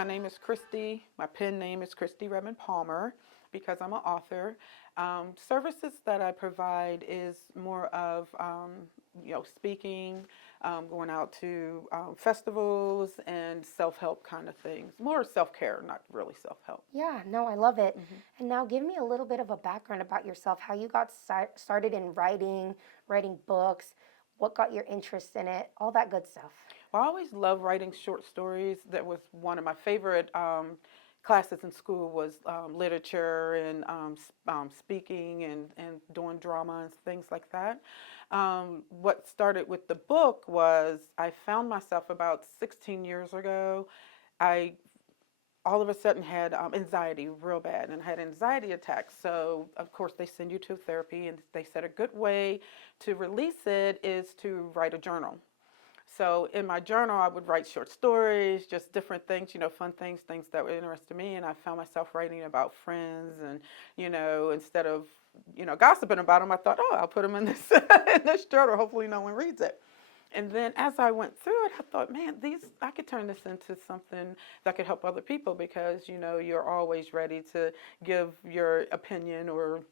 My name is Kristy. My pen name is Kristy Redman-Palmer because I'm an author. Services that I provide is more of, speaking, going out to festivals and self-help kind of things. More self-care, not really self-help. Yeah, no, I love it. Mm-hmm. And now give me a little bit of a background about yourself, how you got started in writing books, what got your interest in it, all that good stuff. Well, I always loved writing short stories. That was one of my favorite classes in school was literature and speaking and doing drama and things like that. What started with the book was I found myself about 16 years ago. I all of a sudden had anxiety real bad and had anxiety attacks. So, of course, they send you to therapy, and they said a good way to release it is to write a journal. So in my journal, I would write short stories, just different things, fun things, things that were interesting to me. And I found myself writing about friends, and instead of gossiping about them, I thought, oh, I'll put them in this in this journal. Hopefully, no one reads it. And then as I went through it, I thought, man, I could turn this into something that could help other people because you're always ready to give your opinion or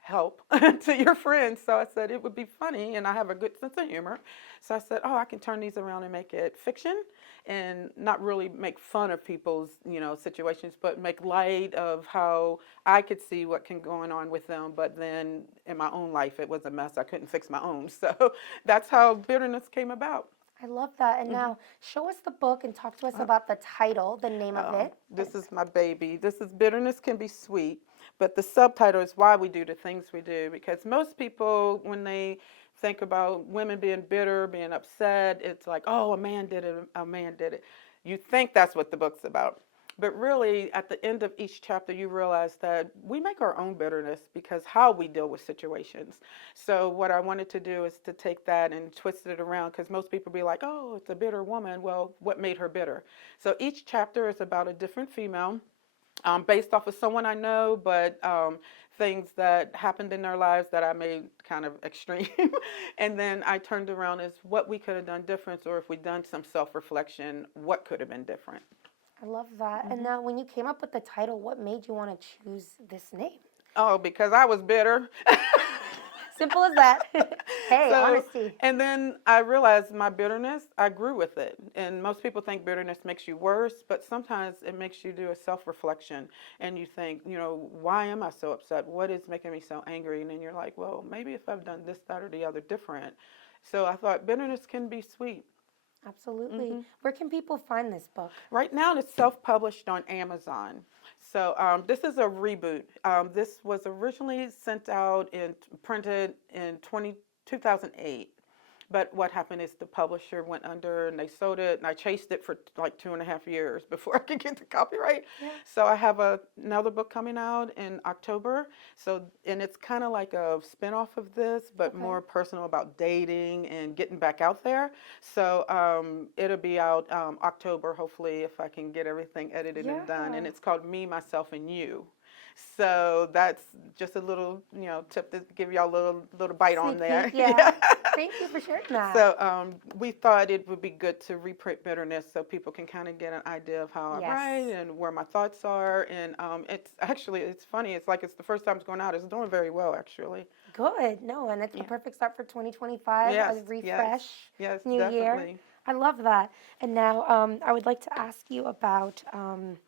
help to your friends. So I said it would be funny, and I have a good sense of humor. So I said, oh, I can turn these around and make it fiction, and not really make fun of people's situations, but make light of how I could see what can going on with them. But then in my own life, it was a mess. I couldn't fix my own. So that's how bitterness came about. I love that. And Mm-hmm. now show us the book and talk to us about the title, the name of it. This is my baby. This is Bitterness Can Be Sweet, but the subtitle is Why We Do the Things We Do, because most people, when they think about women being bitter, being upset, it's like, oh, a man did it, a man did it. You think that's what the book's about. But really, at the end of each chapter, you realize that we make our own bitterness because how we deal with situations. So what I wanted to do is to take that and twist it around because most people be like, oh, it's a bitter woman. Well, what made her bitter? So each chapter is about a different female based off of someone I know, but things that happened in their lives that I made kind of extreme. And then I turned around as what we could have done different, or if we'd done some self reflection, what could have been different. I love that. And Mm-hmm. now when you came up with the title, what made you want to choose this name? Oh, because I was bitter. Simple as that. Hey, So, honesty. and then I realized my bitterness, I grew with it. And most people think bitterness makes you worse, but sometimes it makes you do a self reflection and you think, why am I so upset? What is making me so angry? And then you're like, well, maybe if I've done this, that, or the other different. So I thought bitterness can be sweet. Absolutely. Mm-hmm. Where can people find this book? Right now, it's self-published on Amazon. So this is a reboot. This was originally sent out and printed in 2008. But what happened is the publisher went under and they sold it, and I chased it for like 2.5 years before I could get the copyright. Yeah. So I have another book coming out in October. So, and it's kind of like a spinoff of this, but Okay. more personal about dating and getting back out there. So it'll be out October, hopefully, if I can get everything edited and done. Yeah. And it's called Me, Myself, and You. So that's just a little, tip to give y'all a little bite on Sneak there. peek, yeah. Thank you for sharing that. So we thought it would be good to reprint bitterness so people can kind of get an idea of how I Yes. write and where my thoughts are. And it's funny. It's like it's the first time it's going out. It's doing very well, actually. Good. No, and it's the Yeah. perfect start for 2025. Yes. A refresh. Yes. New Definitely. year. I love that. And now I would like to ask you about um,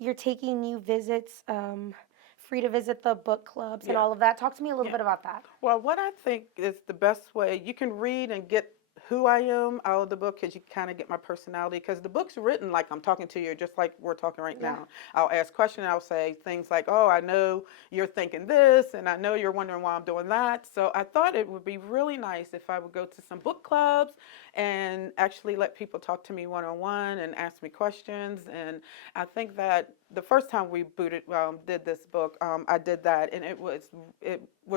you're taking new visits, free to visit the book clubs and Yeah. all of that. Talk to me a little Yeah. bit about that. Well, what I think is the best way you can read and get who I am out of the book because you kind of get my personality because the book's written like I'm talking to you, just like we're talking right Yeah. now. I'll ask questions. I'll say things like, oh, I know you're thinking this and I know you're wondering why I'm doing that. So I thought it would be really nice if I would go to some book clubs and actually let people talk to me one-on-one and ask me questions. And I think that the first time we did this book, I did that, and it was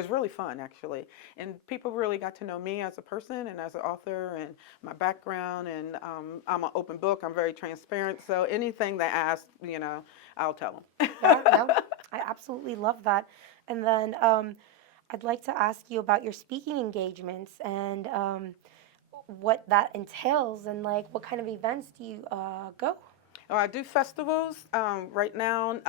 really fun actually, and people really got to know me as a person and as an author and my background. And I'm an open book. I'm very transparent. So anything they ask, I'll tell them. Yeah, no, I absolutely love that. And then I'd like to ask you about your speaking engagements and what that entails and like what kind of events do you go? Oh, I do festivals. Right now,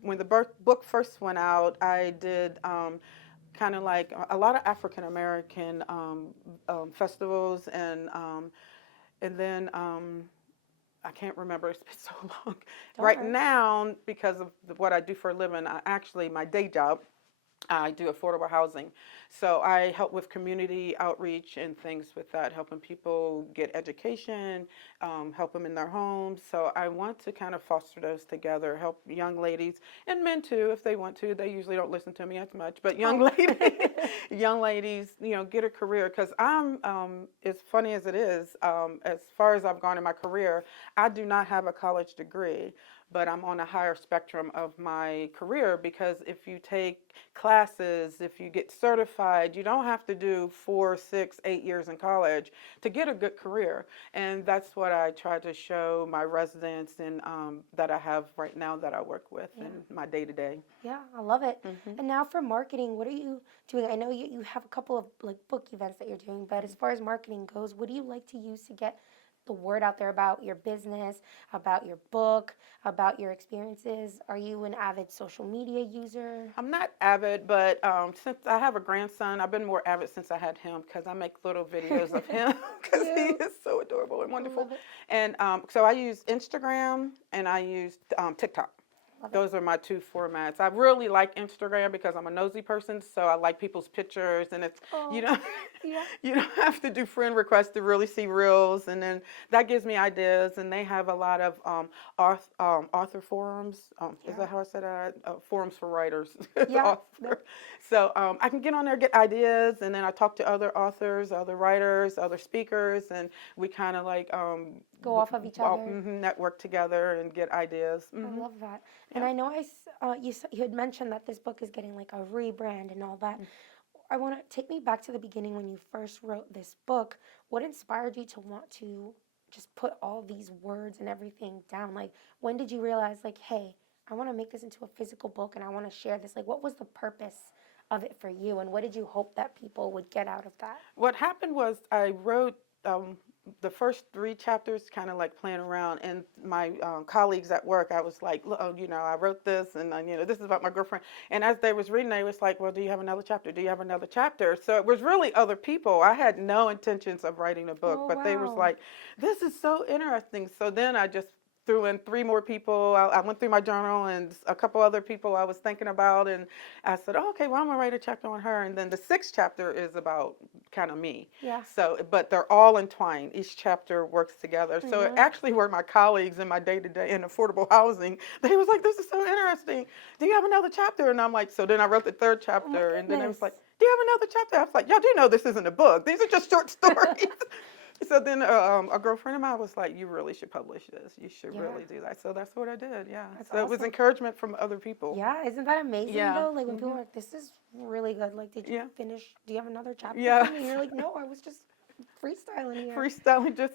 when the book first went out, I did kind of like a lot of African American festivals, and then I can't remember. It's been so long. Don't Right worry. now, because of what I do for a living, my day job, I do affordable housing. So I help with community outreach and things with that, helping people get education, help them in their homes. So I want to kind of foster those together, help young ladies and men too, if they want to. They usually don't listen to me as much, but young Oh. ladies, young ladies, get a career. Because as funny as it is, as far as I've gone in my career, I do not have a college degree, but I'm on a higher spectrum of my career because if you take classes, if you get certified, you don't have to do 4, 6, 8 years in college to get a good career. And that's what I try to show my residents and that I have right now that I work with Yeah. in my day to day. Yeah, I love it. Mhm. And now for marketing, what are you doing? I know you have a couple of like book events that you're doing, but as far as marketing goes, what do you like to use to get the word out there about your business, about your book, about your experiences? Are you an avid social media user? I'm not avid, but since I have a grandson, I've been more avid since I had him because I make little videos of him because he Cute. is so adorable and I wonderful. love it. And so I use Instagram and I use TikTok. Love it. Those are my two formats. I really like Instagram because I'm a nosy person, so I like people's pictures, and it's you Oh, know yeah. you don't have to do friend requests to really see reels, and then that gives me ideas. And they have a lot of author forums. Is Yeah. that how I said that? Forums for writers. Yeah. Author. So I can get on there, get ideas, and then I talk to other authors, other writers, other speakers, and we kind of like Go off of each other. network together and get ideas. I Hmm. love that. And Yeah. I know you had mentioned that this book is getting like a rebrand and all that. I want to take me back to the beginning when you first wrote this book. What inspired you to want to just put all these words and everything down? Like, when did you realize, like, hey, I want to make this into a physical book and I want to share this? Like, what was the purpose of it for you, and what did you hope that people would get out of that? What happened was I wrote the first 3 chapters kind of like playing around, and my colleagues at work, I was like, "Look, I wrote this, and this is about my girlfriend." And as they was reading, they was like, "Well, do you have another chapter? Do you have another chapter?" So it was really other people. I had no intentions of writing a book, Oh, but they was wow. like, "This is so interesting." So then I just threw in 3 more people. I went through my journal and a couple other people I was thinking about, and I said, "Oh, okay, well, I'm gonna write a chapter on her." And then the 6th chapter is about kind of me. Yeah. So, but they're all entwined. Each chapter works together. So it Mm-hmm. actually were my colleagues in my day-to-day in affordable housing. They was like, "This is so interesting. Do you have another chapter?" And I'm like, so then I wrote the 3rd Oh, my chapter, and then I was goodness. like, "Do you have another chapter?" I was like, "Y'all do know this isn't a book. These are just short stories." So then a girlfriend of mine was like, "You really should publish this. You should Yeah. really do that." So that's what I did. Yeah. That's So it was awesome. encouragement from other people. Yeah, isn't that amazing Yeah. though? Like when people Hmm. are like, "This is really good." Like, did you Yeah. finish? Do you have another chapter Yeah. for me? And you're like, "No, I was just freestyling here." Freestyling, just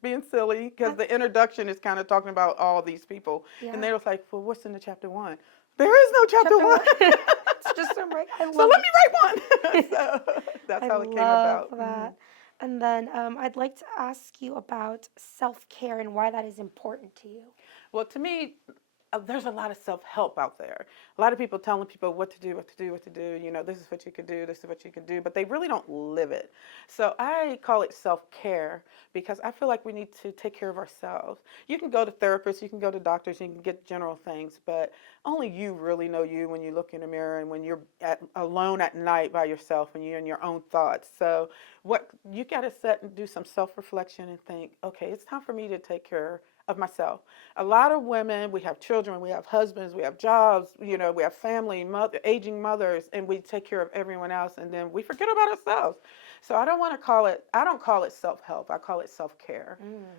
being silly, because the introduction is kind of talking about all these people, and Yeah. they was like, "Well, what's in the chapter 1?" There is no chapter Chapter one. 1. It's just some right. I So love. let me write one. So that's I how it came love about. that. And then I'd like to ask you about self care and why that is important to you. Well, to me, there's a lot of self-help out there. A lot of people telling people what to do, what to do, what to do. This is what you could do, this is what you could do, but they really don't live it. So I call it self-care because I feel like we need to take care of ourselves. You can go to therapists, you can go to doctors, you can get general things, but only you really know you when you look in the mirror and when you're alone at night by yourself and you're in your own thoughts. So what you got to set and do some self-reflection and think, okay, it's time for me to take care of myself. A lot of women, we have children, we have husbands, we have jobs, we have family, aging mothers, and we take care of everyone else, and then we forget about ourselves. So I don't call it self-help. I call it self-care.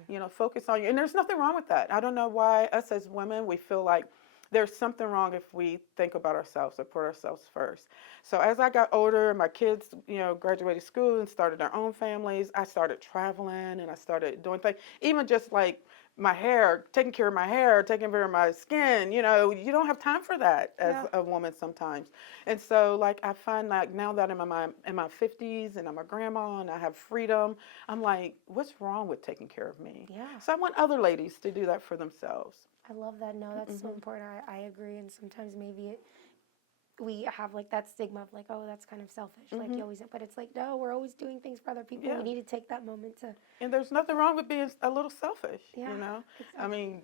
Mm. Focus on you. And there's nothing wrong with that. I don't know why us as women, we feel like there's something wrong if we think about ourselves or put ourselves first. So as I got older, my kids, graduated school and started their own families, I started traveling and I started doing things, even just like my hair, taking care of my hair, taking care of my skin. You know, you don't have time for that as Yeah. a woman sometimes. And so, like, I find like now that I'm in my 50s and I'm a grandma and I have freedom, I'm like, what's wrong with taking care of me? Yeah. So I want other ladies to do that for themselves. I love that. No, that's so important. I agree. And sometimes maybe we have like that stigma of like, oh, that's kind of selfish. Like you always, but it's like, no, we're always doing things for other people. Yeah. We need to take that moment to, And there's nothing wrong with being a little selfish, yeah, you know? I exactly. mean,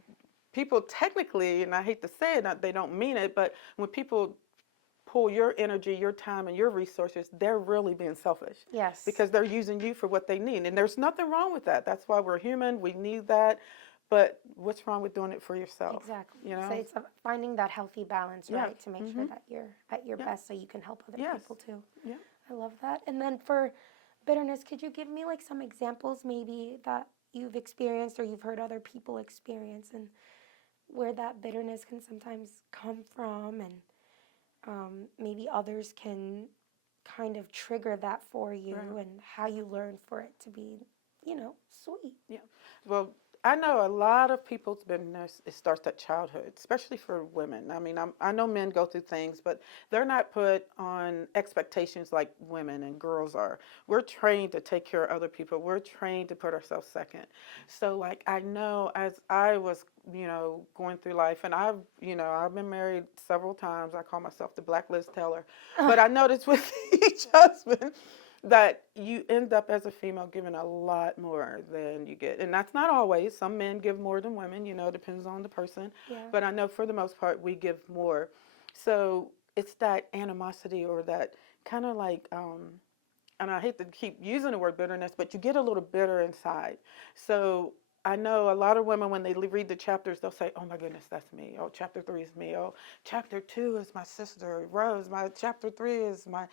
people technically, and I hate to say it, they don't mean it, but when people pull your energy, your time, and your resources, they're really being selfish Yes. because they're using you for what they need. And there's nothing wrong with that. That's why we're human. We need that. But what's wrong with doing it for yourself? Exactly. You So know? it's finding that healthy balance, Yeah. right? To make sure that you're at your Yeah. best so you can help other Yes. people too. Yeah. I love that. And then for bitterness, could you give me like some examples maybe that you've experienced or you've heard other people experience and where that bitterness can sometimes come from and maybe others can kind of trigger that for you Right. and how you learn for it to be, sweet. Yeah. Well, I know a lot of people's bitterness, it starts at childhood, especially for women. I mean, I know men go through things, but they're not put on expectations like women and girls are. We're trained to take care of other people. We're trained to put ourselves second. So, like, I know as I was, going through life, and I've been married several times. I call myself the blacklist teller. But I noticed with each husband, that you end up as a female giving a lot more than you get. And that's not always. Some men give more than women, depends on the person. Yeah. But I know for the most part, we give more. So it's that animosity or that kind of like, and I hate to keep using the word bitterness, but you get a little bitter inside. So I know a lot of women, when they read the chapters, they'll say, "Oh my goodness, that's me. Oh, chapter 3 is me. Oh, chapter 2 is my sister Rose. My chapter 3 is my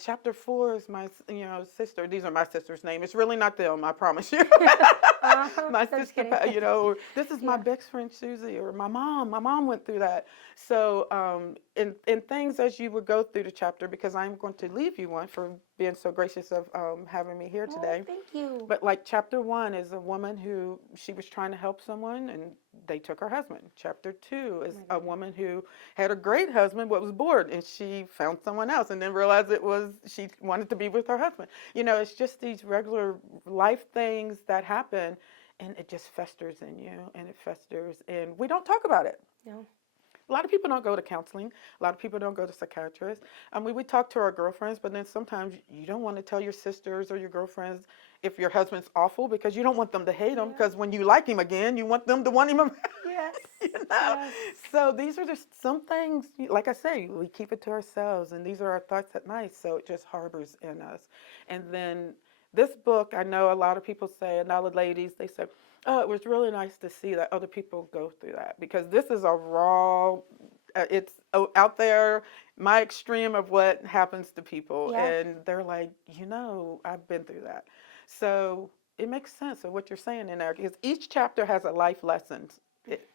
chapter 4 is my sister. These are my sister's name. It's really not them. I promise you. My Just sister, kidding. or this is my Yeah. best friend Susie, or my mom. My mom went through that. So, in things as you would go through the chapter, because I'm going to leave you one for being so gracious of having me here Oh, today. thank you. But like chapter 1 is a woman who she was trying to help someone and they took her husband. Chapter 2 is a woman who had a great husband but was bored and she found someone else and then realized she wanted to be with her husband. It's just these regular life things that happen and it just festers in you and it festers and we don't talk about it. No. A lot of people don't go to counseling. A lot of people don't go to psychiatrists. I mean, we talk to our girlfriends, but then sometimes you don't want to tell your sisters or your girlfriends if your husband's awful because you don't want them to hate him because when you like him again, you want them to want him. Yes. you know? Yes. So these are just some things, like I say, we keep it to ourselves, and these are our thoughts at night, so it just harbors in us. And then this book, I know a lot of people say, and all the ladies, they say, oh, it was really nice to see that other people go through that because this is a raw, it's out there, my extreme of what happens to people. Yeah. And they're like, I've been through that. So it makes sense of what you're saying in there because each chapter has a life lesson.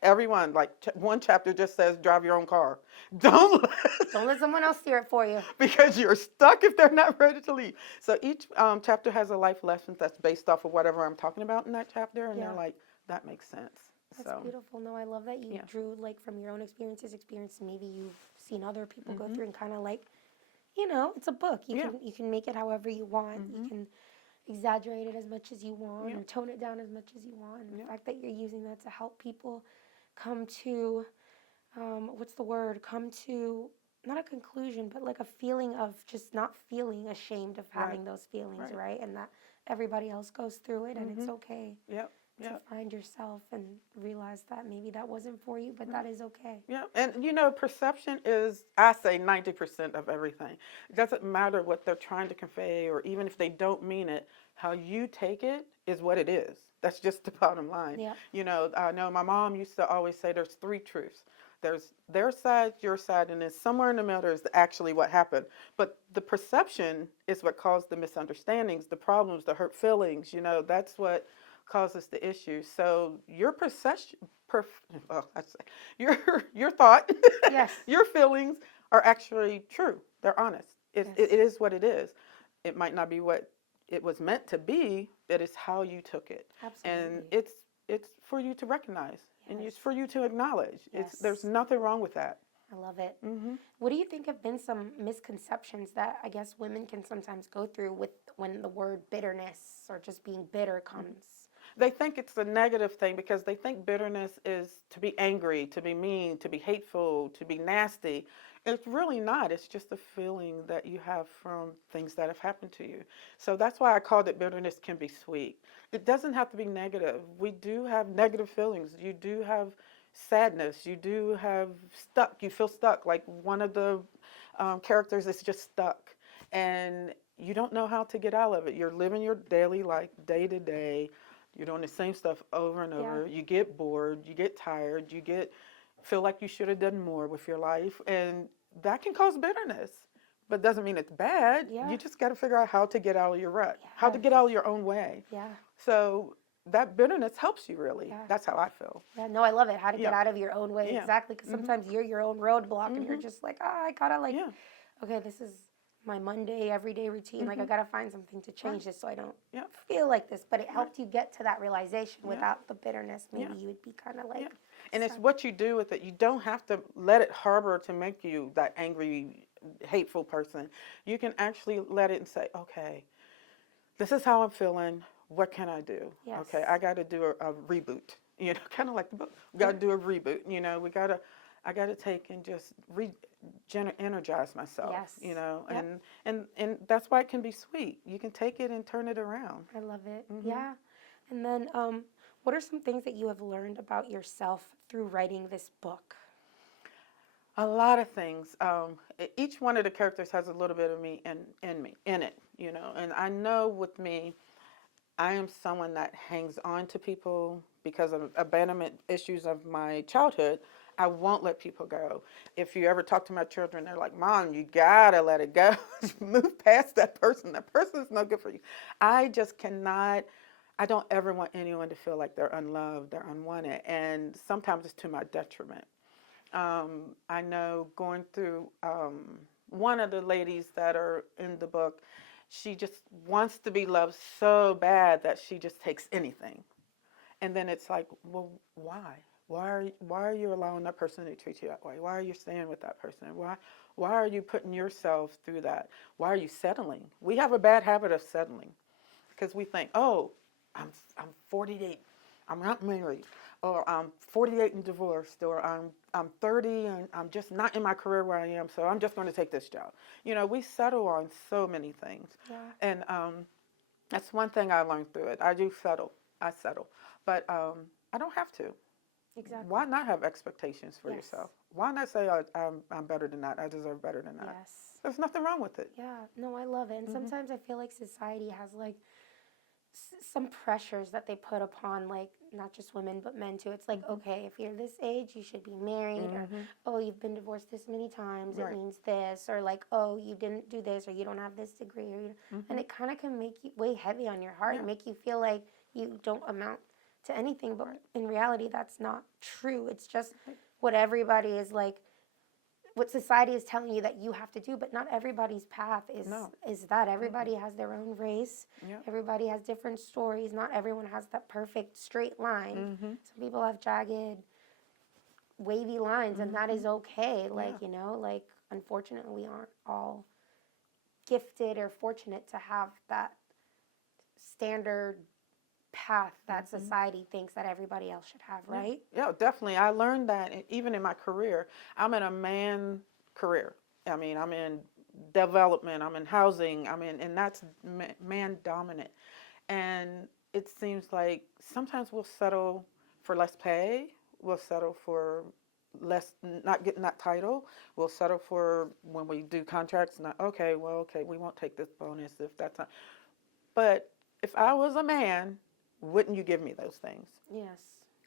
Everyone, like one chapter just says, drive your own car. Don't let someone else steer it for you. because you're stuck if they're not ready to leave. So each chapter has a life lesson that's based off of whatever I'm talking about in that chapter, and they're like, that makes sense. That's beautiful. No, I love that you drew like from your own experience, maybe you've seen other people go through and kind of like, it's a book. You can make it however you want. You can exaggerate it as much as you want or tone it down as much as you want. And the fact that you're using that to help people come to, come to not a conclusion, but like a feeling of just not feeling ashamed of having those feelings, right? And that everybody else goes through it and it's okay to find yourself and realize that maybe that wasn't for you, but that is okay. Yeah, and perception is, I say, 90% of everything. It doesn't matter what they're trying to convey, or even if they don't mean it, how you take it is what it is. That's just the bottom line. Yeah. I know my mom used to always say there's 3 truths. There's their side, your side, and then somewhere in the middle is actually what happened. But the perception is what caused the misunderstandings, the problems, the hurt feelings. That's what causes the issue. So your perception, your thought, Yes. your feelings are actually true. They're honest. It is what it is. It might not be what it was meant to be. It is how you took it. Absolutely. And it's it's for you to recognize and it's Yes. for you to acknowledge. There's Yes. nothing wrong with that. I love it. Hmm. What do you think have been some misconceptions that I guess women can sometimes go through with when the word bitterness or just being bitter comes? They think it's a negative thing because they think bitterness is to be angry, to be mean, to be hateful, to be nasty. It's really not. It's just a feeling that you have from things that have happened to you. So that's why I called it bitterness can be sweet. It doesn't have to be negative. We do have negative feelings. You do have sadness. You do have stuck. You feel stuck. Like one of the characters is just stuck. And you don't know how to get out of it. You're living your daily life, day to day. You're doing the same stuff over and Yeah. over. You get bored, you get tired, feel like you should have done more with your life, and that can cause bitterness. But doesn't mean it's bad. Yeah. You just got to figure out how to get out of your rut, how to Yes. get out of your own way. Yeah. So that bitterness helps you really. Yeah. That's how I feel. Yeah, no, I love it. How to get Yeah. out of your own way. Yeah. Exactly. Because sometimes you're your own roadblock and you're Mhm. just like, I gotta Yeah. okay, this is my Monday, everyday routine. Like, I gotta find something to change this so I don't Yeah. feel like this. But it helped you get to that realization. Yeah. Without the bitterness, maybe Yeah. you would be kind of like, Yeah. And it's stuck. what you do with it. You don't have to let it harbor to make you that angry, hateful person. You can actually let it and say, okay, this is how I'm feeling. What can I do? Yes. Okay, I got to do a reboot. Kind of like the book. We got to do a reboot. I got to take and just energize myself. Yes. Yep. And that's why it can be sweet. You can take it and turn it around. I love it. Mhm. Yeah. And then, what are some things that you have learned about yourself through writing this book? A lot of things. Each one of the characters has a little bit of me in it. And I know with me, I am someone that hangs on to people because of abandonment issues of my childhood. I won't let people go. If you ever talk to my children, they're like, Mom, you gotta let it go. Move past that person. That person is no good for you. I just cannot, I don't ever want anyone to feel like they're unloved, they're unwanted. And sometimes it's to my detriment. I know going through one of the ladies that are in the book, she just wants to be loved so bad that she just takes anything. And then it's like, well, why? Why are you allowing that person to treat you that way? Why are you staying with that person? Why are you putting yourself through that? Why are you settling? We have a bad habit of settling because we think, oh, I'm 48, I'm not married, or I'm 48 and divorced, or I'm 30 and I'm just not in my career where I am, so I'm just going to take this job. We settle on so many things, Yeah. and that's one thing I learned through it. I do settle. I settle, but I don't have to. Exactly. Why not have expectations for Yes. yourself? Why not say I'm better than that? I deserve better than that. Yes. There's nothing wrong with it. Yeah. No, I love it. And Mhm. sometimes I feel like society has like some pressures that they put upon like not just women but men too. It's like, okay, if you're this age you should be married, or Mhm. oh, you've been divorced this many times, it Right. means this, or like, oh, you didn't do this, or you don't have this degree, or and Mhm. it kind of can make you weigh heavy on your heart Yeah. and make you feel like you don't amount to anything. But in reality that's not true. It's just what everybody is like, what society is telling you that you have to do, but not everybody's path No. is that. Everybody has their own race. Yeah. Everybody has different stories. Not everyone has that perfect straight line. Mhm. Some people have jagged, wavy lines, and that is okay. Like, Yeah. like unfortunately we aren't all gifted or fortunate to have that standard path that society thinks that everybody else should have, right? Yeah, definitely. I learned that even in my career. I'm in a man career. I mean, I'm in development, I'm in housing, and that's man dominant. And it seems like sometimes we'll settle for less pay, we'll settle for less, not getting that title, we'll settle for when we do contracts, not, okay, well, okay, we won't take this bonus if that's not. But if I was a man, wouldn't you give me those things? Yes.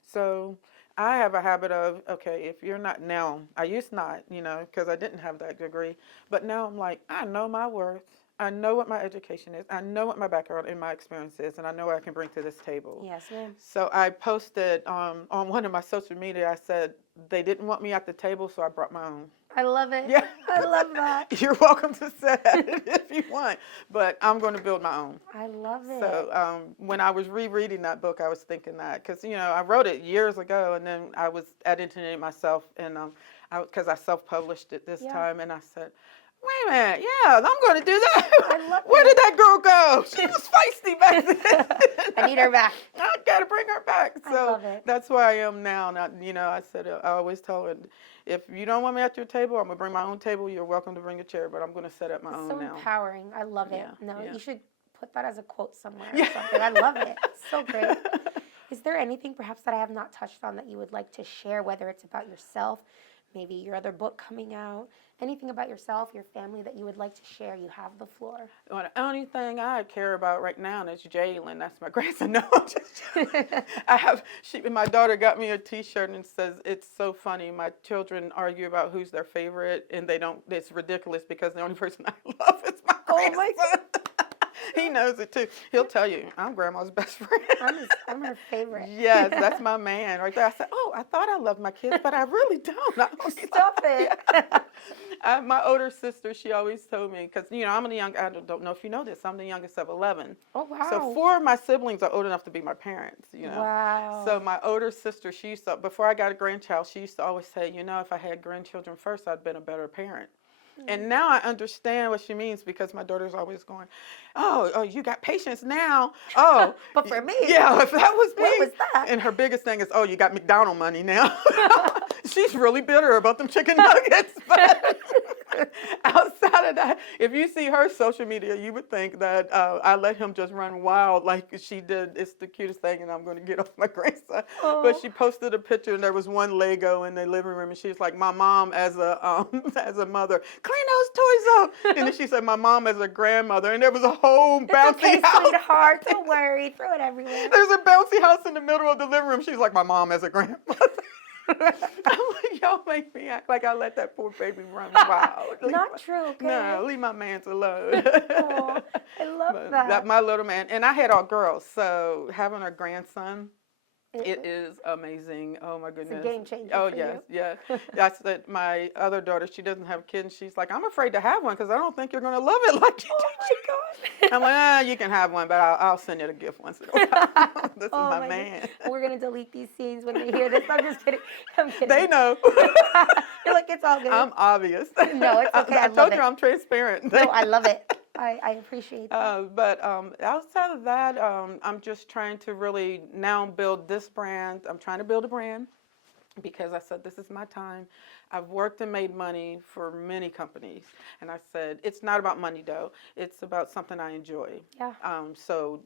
So I have a habit of, okay, if you're not now, I used not, because I didn't have that degree, but now I'm like, I know my worth. I know what my education is. I know what my background and my experience is, and I know what I can bring to this table. Yes, ma'am. So I posted on one of my social media, I said, they didn't want me at the table, so I brought my own. I love it. Yeah. I love that. You're welcome to say it if you want, but I'm going to build my own. I love it. So when I was rereading that book, I was thinking that because I wrote it years ago, and then I was editing it myself, and because I self-published it this time, and I said, "Wait a minute, yeah, I'm going to do that." I love Where it. did that girl go? She was feisty back then. I need her back. I got to bring her back. I So love it. that's where I am now. And I said I always tell her, if you don't want me at your table, I'm gonna bring my own table. You're welcome to bring a chair, but I'm gonna set up my own So now. empowering. I love it. Yeah, No, yeah. you should put that as a quote somewhere or something. I love it. It's so great. Is there anything perhaps that I have not touched on that you would like to share, whether it's about yourself, maybe your other book coming out, anything about yourself, your family that you would like to share? You have the floor. Well, the only thing I care about right now is Jalen. That's my grandson. No, I'm just joking. My daughter got me a T-shirt and it says, "It's so funny. My children argue about who's their favorite, and they don't. It's ridiculous because the only person I love is my grandson." Oh my God. He knows it too. He'll tell you, "I'm grandma's best friend." I'm her favorite. Yes, that's my man right there. I said, "Oh, I thought I loved my kids, but I really don't." Stop it. My older sister, she always told me, because I'm I don't know if you know this, I'm the youngest of 11. Oh, wow. So 4 of my siblings are old enough to be my parents. Wow. So my older sister, she used to, before I got a grandchild, she used to always say, if I had grandchildren first, I'd been a better parent. And now I understand what she means, because my daughter's always going, oh, you got patience now. Oh, But for me, yeah, if that was me. what was that? And her biggest thing is, oh, you got McDonald's money now. She's really bitter about them chicken nuggets. But outside of that, if you see her social media, you would think that I let him just run wild like she did. It's the cutest thing, and I'm going to get off my grandson. Oh. But she posted a picture, and there was one Lego in the living room, and she was like, my mom as a as a mother, clean those toys up. And then she said, my mom as a grandmother, and there was a whole bouncy okay, house. sweetheart, don't worry, throw it everywhere. There's a bouncy house in the middle of the living room. She's like, my mom as a grandmother. I'm like, y'all make me act like I let that poor baby run wild. Not true, okay? No, leave my mans alone. Oh, I love that. My little man, and I had all girls, so having a grandson, it is amazing. Oh my goodness. It's a game changer. Oh for yes, you. yeah. That's that. My other daughter, she doesn't have a kid, and she's like, I'm afraid to have one because I don't think you're gonna love it like you do. Oh my God. I'm like, you can have one, but I'll send you a gift once in a while. This is my man. goodness. We're gonna delete these scenes when they hear this. I'm just kidding. I'm kidding. They know. You're like, it's all good. I'm obvious. No, it's okay. I I told love you it. I'm transparent. No, I love it. I appreciate that. But outside of that, I'm just trying to really now build this brand. I'm trying to build a brand because I said this is my time. I've worked and made money for many companies, and I said it's not about money though. It's about something I enjoy. Yeah. So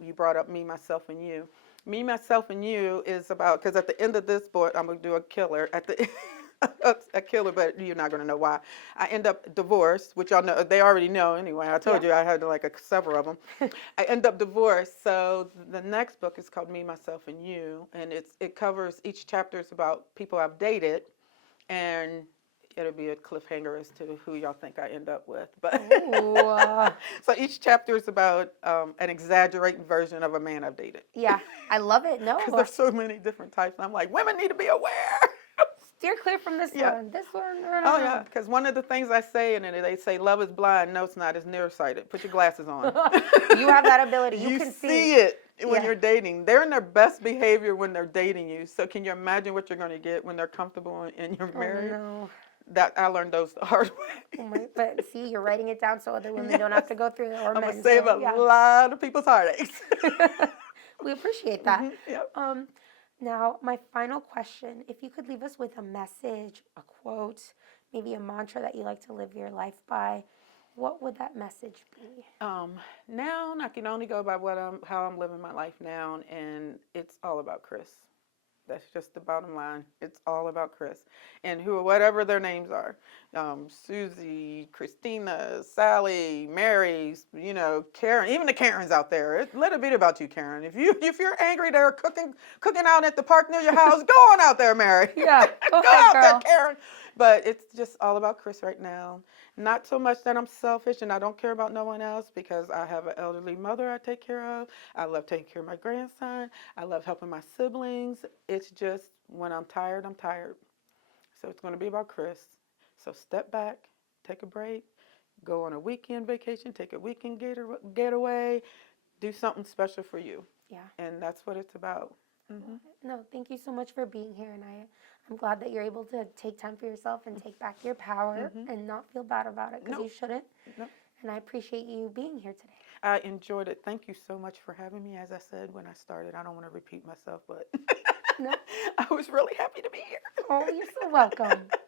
you brought up me, myself, and you. Me, myself, and you is about, because at the end of this book, I'm gonna do a killer at the. A killer, but you're not going to know why. I end up divorced, which y'all know, they already know anyway. I told you I had several of them. I end up divorced. So the next book is called Me, Myself, and You, and it covers, each chapter is about people I've dated, and it'll be a cliffhanger as to who y'all think I end up with. But so each chapter is about an exaggerated version of a man I've dated. Yeah, I love it. No, Because there's so many different types. And I'm like, women need to be aware. steer clear from this one. This one. No. Oh, yeah, because one of the things I say, and they say love is blind. No, it's not. It's nearsighted. Put your glasses on. You have that ability. You can see it when Yeah. you're dating. They're in their best behavior when they're dating you. So can you imagine what you're going to get when they're comfortable and you're married? Oh, no. That I learned those the hard way. But see, you're writing it down so other women don't have to go through it. Or I'm men. going to save So, a lot of people's heartaches. We appreciate that. Yep. Now, my final question, if you could leave us with a message, a quote, maybe a mantra that you like to live your life by, what would that message be? Now I can only go by how I'm living my life now, and it's all about Chris. That's just the bottom line. It's all about Chris and whatever their names are. Susie, Christina, Sally, Mary, Karen, even the Karens out there. Let it be about you, Karen. If you're angry, they're cooking out at the park near your house. Go on out there, Mary. Yeah, go ahead, out girl. there, Karen. But it's just all about Chris right now. Not so much that I'm selfish and I don't care about no one else, because I have an elderly mother I take care of. I love taking care of my grandson. I love helping my siblings. It's just when I'm tired, I'm tired. So it's going to be about Chris. So step back, take a break, go on a weekend vacation, take a weekend getaway, do something special for you. Yeah. And that's what it's about. Hmm. No, thank you so much for being here, and I'm glad that you're able to take time for yourself and take back your power and not feel bad about it, because No, you shouldn't. no. And I appreciate you being here today. I enjoyed it. Thank you so much for having me. As I said when I started, I don't want to repeat myself, but No, I was really happy to be here. oh, you're so welcome.